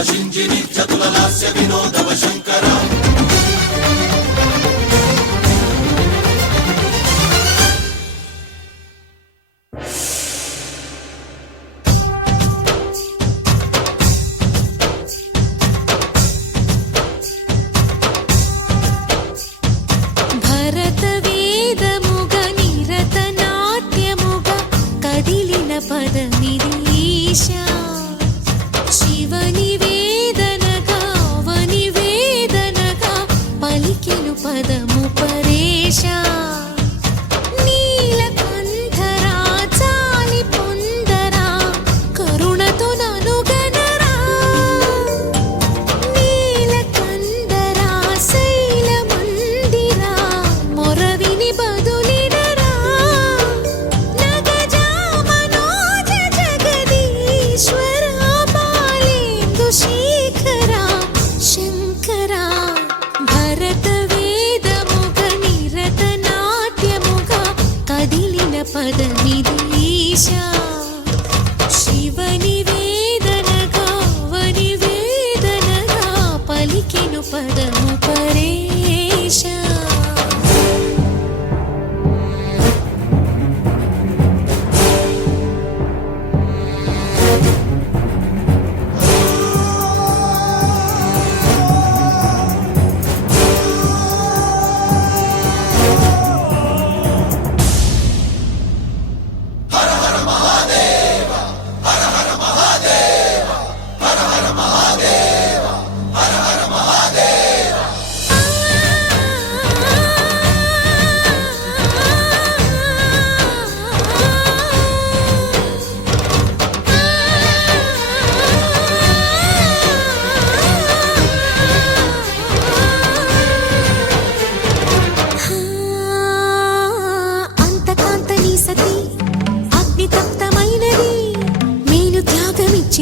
शिञ्जिनि चतुल लास्य विनोदव शङ्करा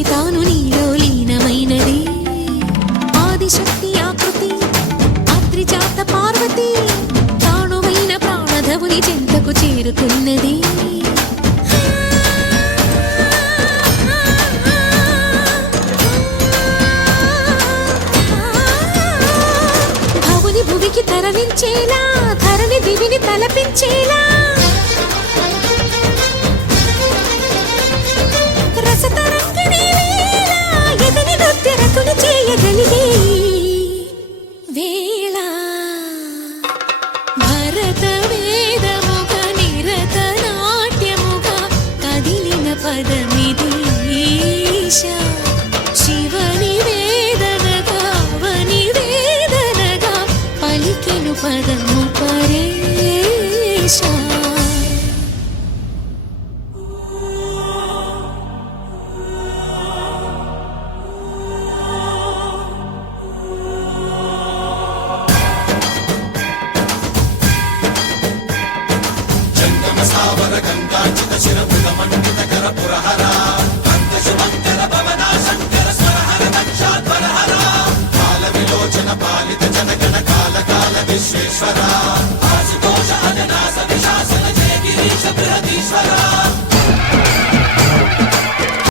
తాను నీలో లీనమైనది ఆదిశక్తి ఆకృతి అద్రిజాత పార్వతి తానువైన ప్రాణధవుని చెంతకు చేరుతున్నది భవుని భువికి తరలించేలా ధరణి దివిని తలపించేలా చేయగలిగే వేళ భరత వేదముగ నిరత నాట్యముగ కదిలిన పదమిది ఈశా శివని వేదనగా వని వేదనగా పలికెను పదము పరేశా विश्वेश्वरा आशुतोष अजनास विशासन जय गिरीश बृहदीश्वरा